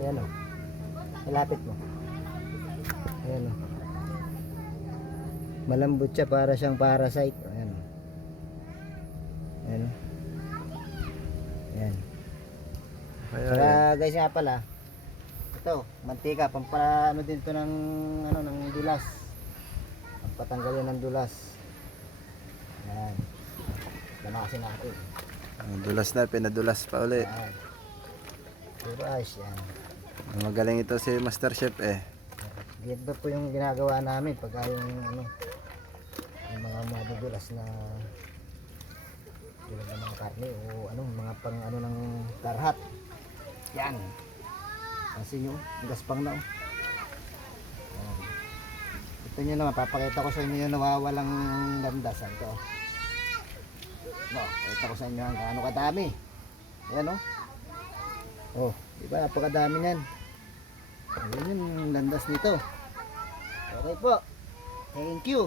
Ayan o. Malapit mo. Ayan o. Malambot siya, para siyang parasite. Ayan o. Ayan o. Ayan. Saka guys nga pala, ito, mantika, pampano din to ng, ano, ng dulas. Pampatanggal yan ng dulas. Ayan. Lamasin natin. Dulas na, pinadulas pa uli. Ayan. Puro ayos yan. Magaling ito si Master Chef eh. Ganito po yung ginagawa namin pagka yung ano, yung mga madudulas na tulad ng mga karne o ano, mga pang ano ng karhat. Yan. Kasi nyo, gaspang na oh. Ayan. Ito nyo naman, papakita ko sa inyo yung nawawalang landasan to. No, pakita ko sa inyo ang gaano kadami. Ayan oh. Oh, diba, napakadami niyan. Ayun yung landas nito. Okay po. Thank you.